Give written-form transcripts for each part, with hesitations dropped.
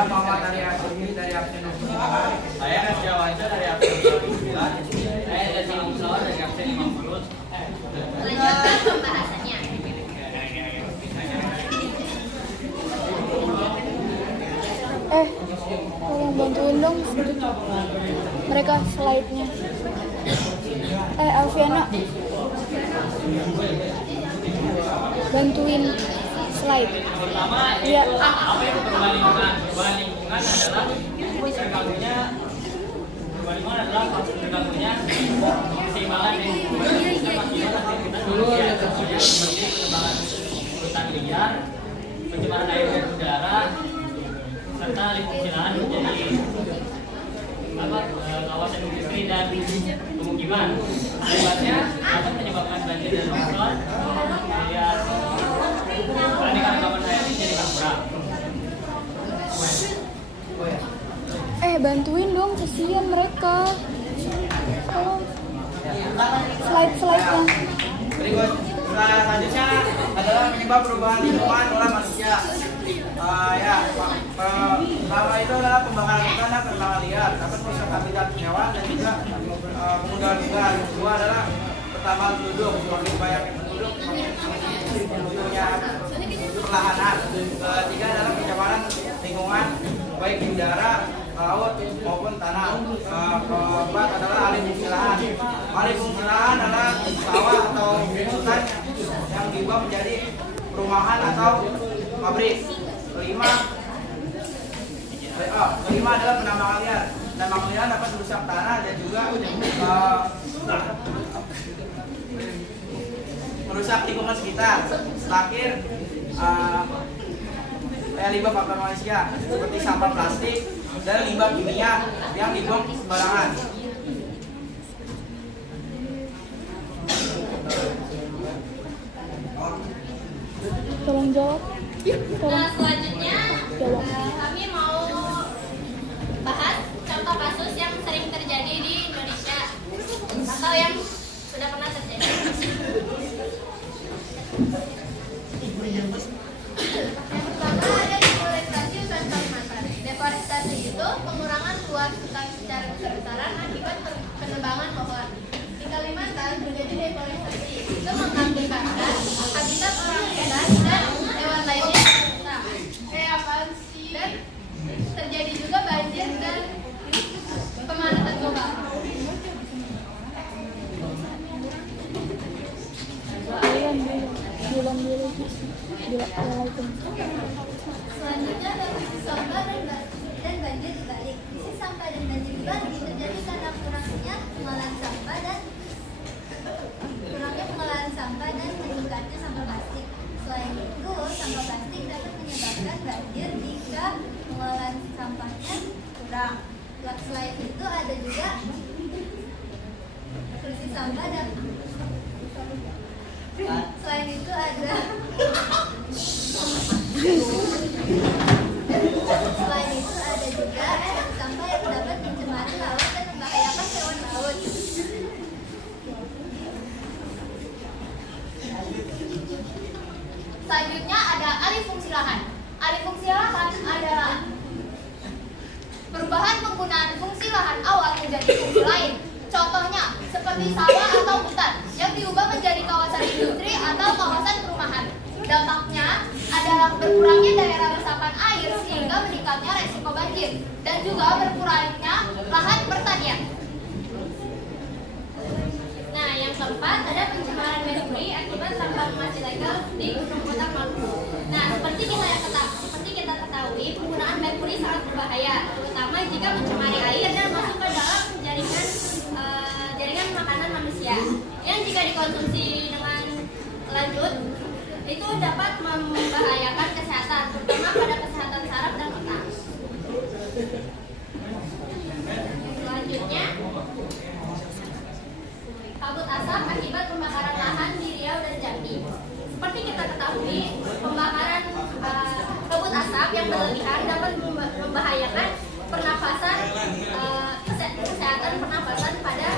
Saya Muhammad Arya Asmi dari absen 9. Saya Nasya Wanca dari absen 9. Saya Desi Musawa dari absen 50. Lanjutkan pembahasannya. Tolong bantuin dong mereka slide-nya. Alfiana, bantuin slide. Iya. Apa itu perubahan lingkungan? Perubahan lingkungan adalah terganggunya keseimbangan aktivitas manusia, contohnya seperti penebangan hutan liar, pencemaran air dan udara, serta alih fungsi lahan menjadi kawasan industri dan pemukiman. Akibatnya dapat menyebabkan banjir dan longsor, kemudian keanekaragaman hayati jadi berkurang. Bantuin dong, kasihan mereka. Tolong. Slide-slide-nya. Berikut selanjutnya adalah penyebab perubahan lingkungan oleh manusia. Pertama itu adalah pembakaran hutan dan penebangan liar dapat merusak habitat hewan dan juga kemudahan lingkungan. Kedua adalah pertama penduduk, semakin banyaknya penduduk punya perlahanan. Ketiga adalah pencemaran lingkungan baik di udara, laut maupun tanah. Keempat adalah alih fungsi lahan. Alih fungsi lahan adalah sawah atau hutan yang diubah menjadi perumahan atau pabrik. Kelima adalah penambangan liar. Penambangan liar dapat merusak tanah dan juga merusak lingkungan sekitar. Terakhir, limbah faktor manusia seperti sampah plastik dan limbah kimia yang dibuang sembarangan. Tolong jawab. Nah, selanjutnya kami mau bahas contoh kasus yang sering terjadi di Indonesia atau yang sudah pernah terjadi. Yang pertama ada deforestasi hutan Kalimantan. Deforestasi itu pengurangan luas hutan secara besar-besaran akibat penebangan pohon. Di Kalimantan terjadi deforestasi itu mengakibatkan habitat orang hutan dan hewan lainnya musnah. Dan terjadi juga banjir dan pemanasan global. Bilang dulu. Selanjutnya adalah sampah dan banjir dibalik. Sisi sampah dan banjir dibalik terjadi karena kurangnya pengolahan sampah dan meningkatnya sampah plastik. Selain itu, sampah plastik dapat menyebabkan banjir jika pengolahan sampahnya kurang. Selain itu ada juga krisis sampah dan selain itu ada juga sampah yang dapat mencemari laut dan membahayakan hewan laut. Selanjutnya ada alih fungsi lahan. Alih fungsi lahan adalah perubahan penggunaan fungsi lahan awal menjadi fungsi lain. Contohnya seperti sawah atau hutan yang diubah menjadi kawasan industri atau kawasan perumahan. Dampaknya adalah berkurangnya daerah resapan air sehingga meningkatnya resiko banjir dan juga berkurangnya lahan pertanian. Nah, yang keempat ada pencemaran merkuri akibat tambang emas ilegal di Gunung Kota Maluku. Nah, seperti kita ketahui, penggunaan merkuri sangat berbahaya, terutama jika mencemari air dan masuk ke dalam jaringan makanan manusia. Yang jika dikonsumsi dengan lanjut itu dapat membahayakan kesehatan, terutama pada kesehatan saraf dan otak. Selanjutnya, kabut asap akibat pembakaran lahan di Riau dan Jambi. Seperti kita ketahui, pembakaran kabut asap yang berlebihan dapat membahayakan pernafasan, kesehatan pernafasan pada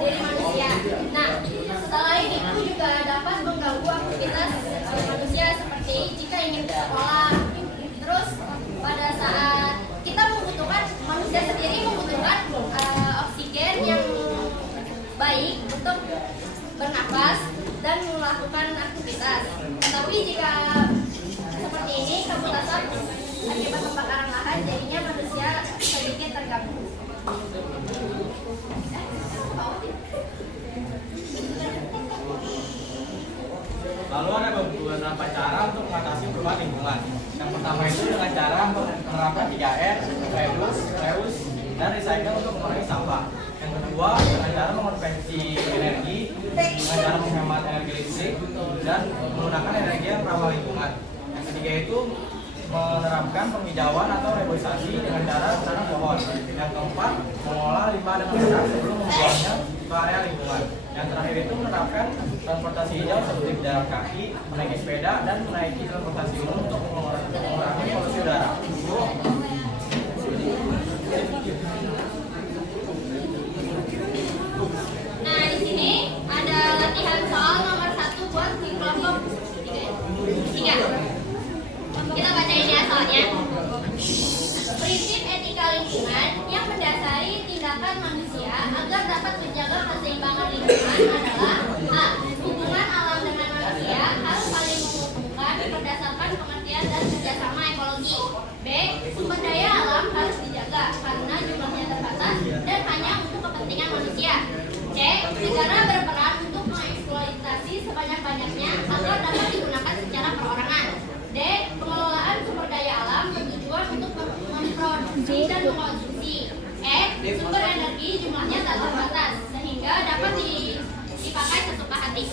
diri manusia. Nah, selain itu juga dapat mengganggu aktivitas manusia seperti jika ingin ke sekolah. Terus pada saat bernafas, dan melakukan aktivitas. Tapi jika seperti ini, kabut asap akibat pembakaran lahan, jadinya manusia sedikit terganggu. Lalu ada beberapa cara untuk mengatasi perubahan lingkungan. Yang pertama itu dengan cara menerapkan 3R, reuse, dan recycle untuk mengurangi sampah. Yang kedua dengan cara mengonversi energi, dengan cara menghemat energi listrik, dan menggunakan energi yang ramah lingkungan. Yang ketiga itu menerapkan penghijauan atau reboisasi dengan cara menanam pohon. Yang keempat, mengolah limbah dengan benar sebelum membuangnya ke area lingkungan. Yang terakhir itu menerapkan transportasi hijau seperti jalan kaki, menaiki sepeda, dan menaiki transportasi umum untuk mengurangi polusi udara. Nah, di sini ada latihan soal nomor 1 buat di kelompok 3. Kita bacain ya soalnya. Prinsip etika lingkungan yang mendasari tindakan manusia agar dapat menjaga keseimbangan lingkungan adalah A. Hubungan alam dengan manusia harus saling menghubungkan berdasarkan pengertian dan kerjasama ekologi. B. Sumber daya alam harus dijaga karena jumlahnya terbatas dan hanya untuk kepentingan manusia. C. Negara berperan untuk mengeksploitasi sebanyak-banyaknya agar dapat digunakan secara perorangan. D. Pengelolaan sumber daya alam bertujuan untuk memproduksi dan mengkonsumsi. E. Sumber energi jumlahnya tak terbatas sehingga dapat dipakai sesuka hati.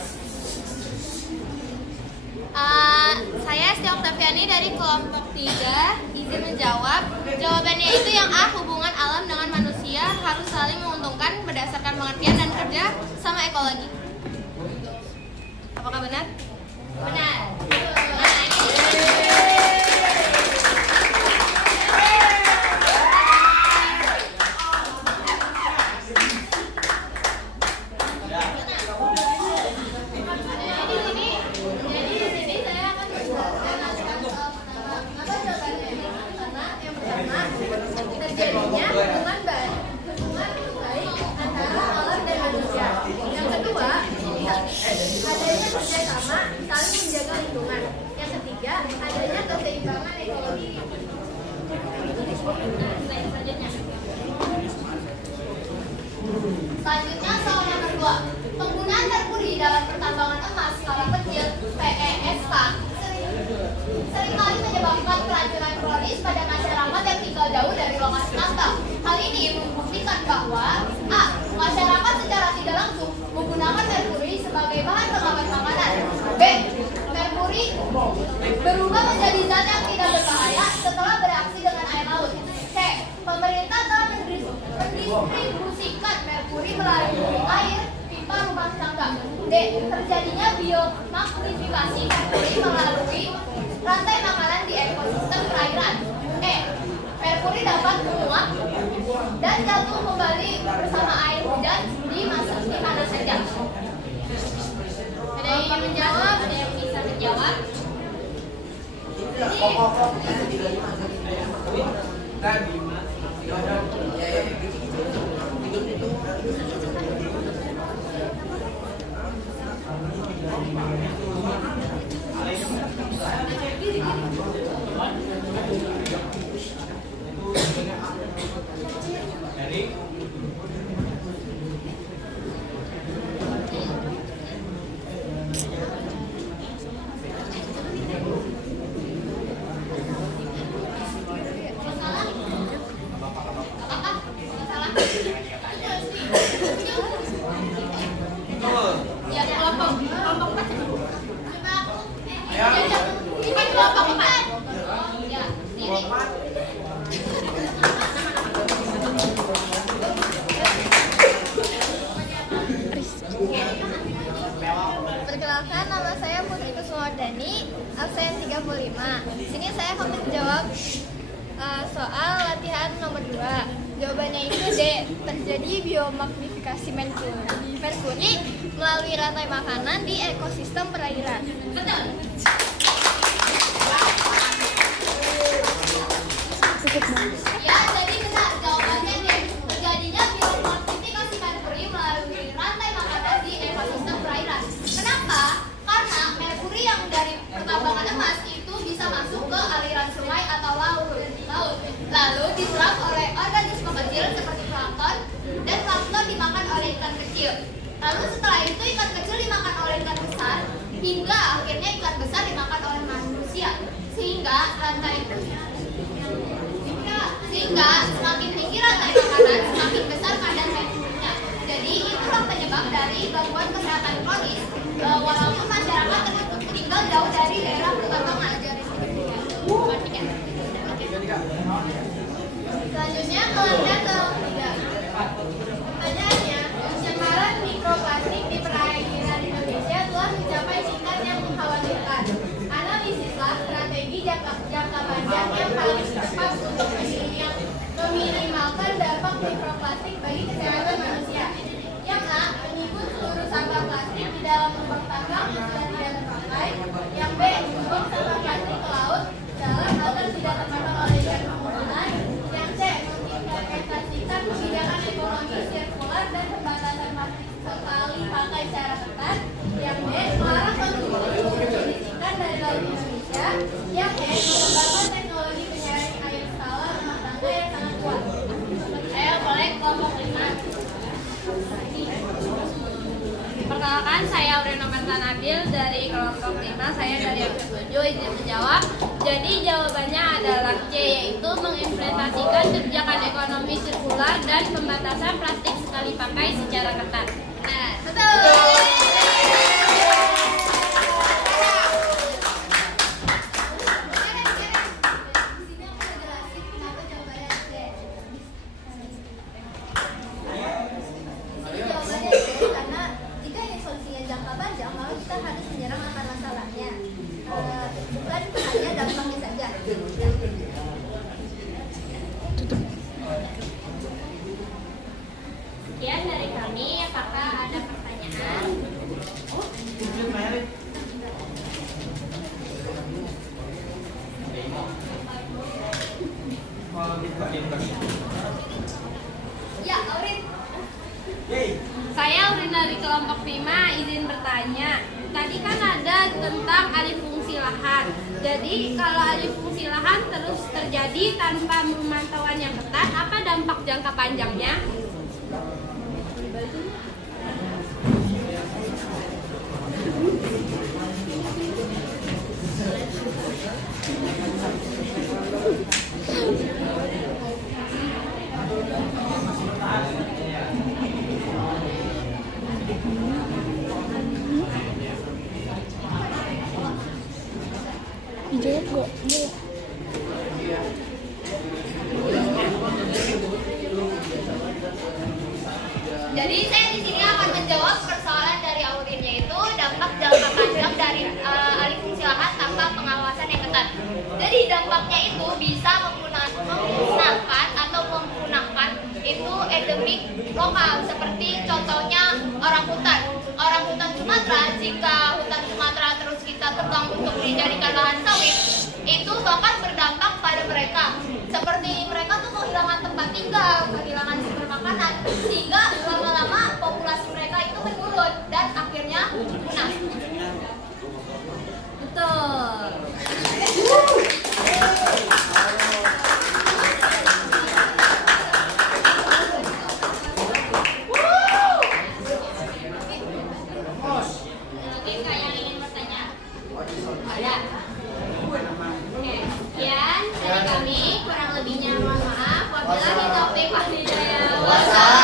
Saya Esti Oktaviani dari kelompok 3 izin menjawab. Jawabannya itu yang A. Hubungan alam dengan manusia harus saling menguntungkan berdasarkan pengertian dan kerja sama ekologi. Apakah benar? Benar. Nah, terjadinya hubungan baik antara alam dan manusia. Yang kedua, adanya kerjasama saling menjaga lingkungan. Yang ketiga, adanya keseimbangan ekologi. Selanjutnya soal nomor 2. Penggunaan merkuri dalam pertambangan emas skala kecil (PESK) seringkali menyebabkan keracunan kronis pada masyarakat yang tinggal jauh dari lokasi tambang. Hal ini membuktikan bahwa A. Masyarakat secara tidak langsung menggunakan merkuri sebagai bahan pengawet makanan. B. Merkuri berubah menjadi zat yang tidak berbahaya setelah bereaksi dengan air laut. C. Pemerintah telah mendistribusikan merkuri melalui air pipa rumah tangga. D. Terjadinya biomagnifikasi merkuri melalui rantai makanan di ekosistem perairan. E. Merkuri dapat menguap dan jatuh kembali bersama air hujan di mana saja. Ada yang ingin menjawab? Ada yang bisa menjawab? Ya, kelompok 4. Ini kelompok 4. Ya, ini. Perkenalkan, nama saya Putri Kusumawardani, absen 35. Di sini saya akan menjawab soal latihan nomor 2. Jawabannya itu D. Terjadi biomagnifikasi merkuri melalui rantai makanan di ekosistem perairan. Betul. Ya, jadi benar. Jawabannya D. Terjadinya biomagnifikasi merkuri melalui rantai makanan di ekosistem perairan. diserap oleh organisme kecil seperti plankton, dan plankton dimakan oleh ikan kecil. Lalu setelah itu ikan kecil dimakan oleh ikan besar, hingga akhirnya ikan besar dimakan oleh manusia. Sehingga semakin tinggi rantai makanan, semakin besar kadar merkurinya. Jadi itulah penyebab dari gangguan kesehatan kronis, walaupun masyarakat tinggal jauh dari daerah perkampungan. Selanjutnya kelanjutan ke-3. Pertanyaannya, pencemaran mikroplastik di perairan Indonesia telah mencapai tingkat yang mengkhawatirkan. Analisislah strategi jangka panjang yang paling tepat untuk meminimalkan dampak mikroplastik bagi kesehatan manusia. Yang A, menyibuk seluruh sampah plastik di dalam lubang tambang yang sudah tidak terpakai. Yang B, membuang sampah plastik ke laut dalam agar tidak termakan oleh ikan pengolahan. Yang C, mengimplementasikan kebijakan ekonomi sirkular dan pembatasan plastik sekali pakai secara ketat. Yang D, melarang konsumsi ikan dari laut Indonesia. Yang E, mengembangkan teknologi penyaring air skala rumah tangga yang sangat kuat. Ayo boleh kelompok 5. Perkenalkan, saya Aurena Nabil dari kelompok 5. Saya dari yang ke-7 izin menjawab. Jadi jawabannya adalah C, yaitu mengimplementasikan kebijakan ekonomi sirkular dan pembatasan plastik sekali pakai secara ketat. Nah, betul. Sekian dari kami, apakah ada pertanyaan? Ya, Aurin. Saya Aurin dari kelompok 5, izin bertanya. Tadi kan ada tentang alih fungsi lahan. Jadi kalau alih fungsi lahan terus terjadi tanpa pemantauan yang ketat, apa dampak jangka panjangnya? Dijawab nggak? Iya. Jadi saya di sini akan menjawab persoalan dari Aurin, yaitu dampak jangka panjang dari alih fungsi lahan tanpa pengawasan yang ketat. Jadi dampaknya itu bisa memusnahkan atau mempunahkan itu endemik lokal, seperti contohnya orangutan. Orangutan Sumatera, jika hutan Sumatera terus kita tebang untuk dijadikan lahan sawit, itu bahkan berdampak pada mereka. Seperti mereka tuh kehilangan tempat tinggal, kehilangan sumber makanan, sehingga lama-lama populasi mereka itu menurun dan akhirnya punah. Betul. Mungkin nggak yang ingin bertanya? Ada. Oke, sekian dari kami. Kurang lebihnya mohon maaf. Wabillahi taufiq wal hidayah.